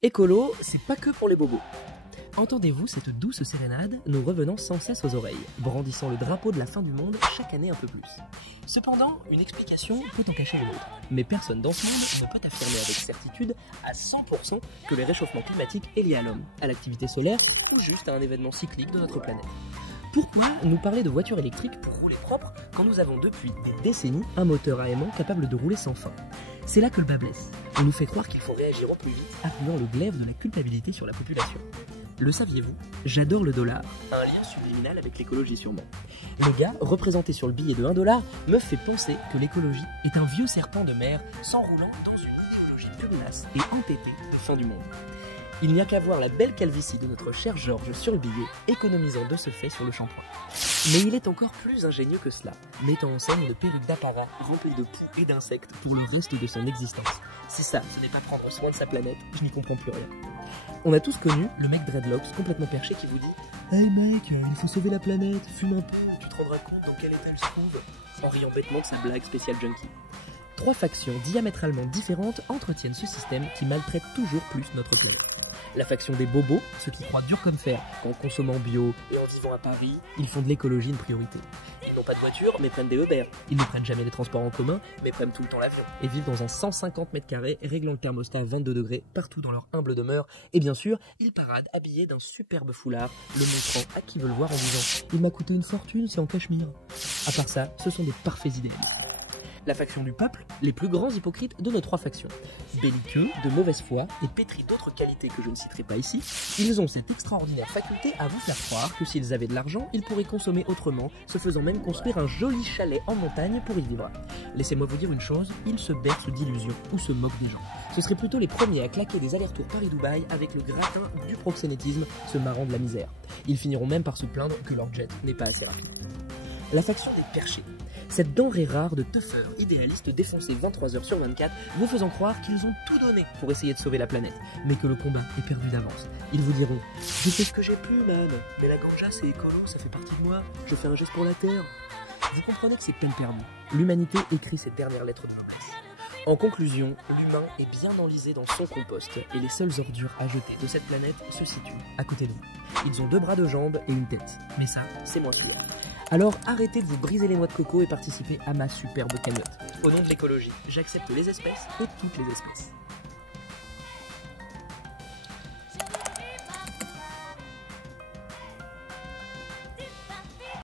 Écolo, c'est pas que pour les bobos. Entendez-vous cette douce sérénade nous revenant sans cesse aux oreilles, brandissant le drapeau de la fin du monde chaque année un peu plus. Cependant, une explication peut en cacher une autre. Mais personne dans ce monde ne peut affirmer avec certitude à 100% que le réchauffement climatique est lié à l'homme, à l'activité solaire ou juste à un événement cyclique de notre planète. Pourquoi nous parler de voitures électriques pour rouler propre quand nous avons depuis des décennies un moteur à aimant capable de rouler sans fin? C'est là que le bas blesse. On nous fait croire qu'il faut réagir au plus vite, appuyant le glaive de la culpabilité sur la population. Le saviez-vous? J'adore le dollar. Un lien subliminal avec l'écologie sûrement. Le gars, représenté sur le billet de 1 $, me fait penser que l'écologie est un vieux serpent de mer s'enroulant dans une idéologie pugnace et entêtée de fin du monde. Il n'y a qu'à voir la belle calvitie de notre cher Georges sur le billet, économisant de ce fait sur le shampoing. Mais il est encore plus ingénieux que cela, mettant en scène une perruque d'apparat remplie de poux et d'insectes pour le reste de son existence. Si ça, ce n'est pas prendre soin de sa planète, je n'y comprends plus rien. On a tous connu le mec dreadlocks complètement perché qui vous dit « Hey mec, il faut sauver la planète, fume un peu, tu te rendras compte dans quel état elle se trouve ?» en riant bêtement de sa blague spéciale junkie. 3 factions diamétralement différentes entretiennent ce système qui maltraite toujours plus notre planète. La faction des bobos, ceux qui croient dur comme fer qu'en consommant bio et en vivant à Paris, ils font de l'écologie une priorité. Ils n'ont pas de voiture, mais prennent des Uber. Ils ne prennent jamais les transports en commun, mais prennent tout le temps l'avion. Et vivent dans un 150 m², réglant le thermostat à 22 degrés partout dans leur humble demeure. Et bien sûr, ils paradent habillés d'un superbe foulard, le montrant à qui veut le voir en disant « Il m'a coûté une fortune, c'est en cachemire ». À part ça, ce sont des parfaits idéalistes. La faction du peuple, les plus grands hypocrites de nos 3 factions. Belliqueux, de mauvaise foi et pétris d'autres qualités que je ne citerai pas ici, ils ont cette extraordinaire faculté à vous faire croire que s'ils avaient de l'argent, ils pourraient consommer autrement, se faisant même construire un joli chalet en montagne pour y vivre. Laissez-moi vous dire une chose, ils se bercent d'illusions ou se moquent des gens. Ce seraient plutôt les premiers à claquer des allers-retours Paris-Dubaï avec le gratin du proxénétisme, se marrant de la misère. Ils finiront même par se plaindre que leur jet n'est pas assez rapide. La faction des perchés. Cette denrée rare de teufeurs idéalistes défoncés 23 heures sur 24, vous faisant croire qu'ils ont tout donné pour essayer de sauver la planète, mais que le combat est perdu d'avance. Ils vous diront « Je fais ce que j'ai pu, man, mais la ganja c'est écolo, ça fait partie de moi, je fais un geste pour la Terre. » Vous comprenez que c'est peine perdue. L'humanité écrit cette dernière lettre de noblesse. En conclusion, l'humain est bien enlisé dans son compost et les seules ordures à jeter de cette planète se situent à côté de nous. Ils ont 2 bras, 2 jambes et une tête, mais ça, c'est moins sûr. Alors arrêtez de vous briser les noix de coco et participez à ma superbe cagnotte. Au nom de l'écologie, j'accepte les espèces et toutes les espèces.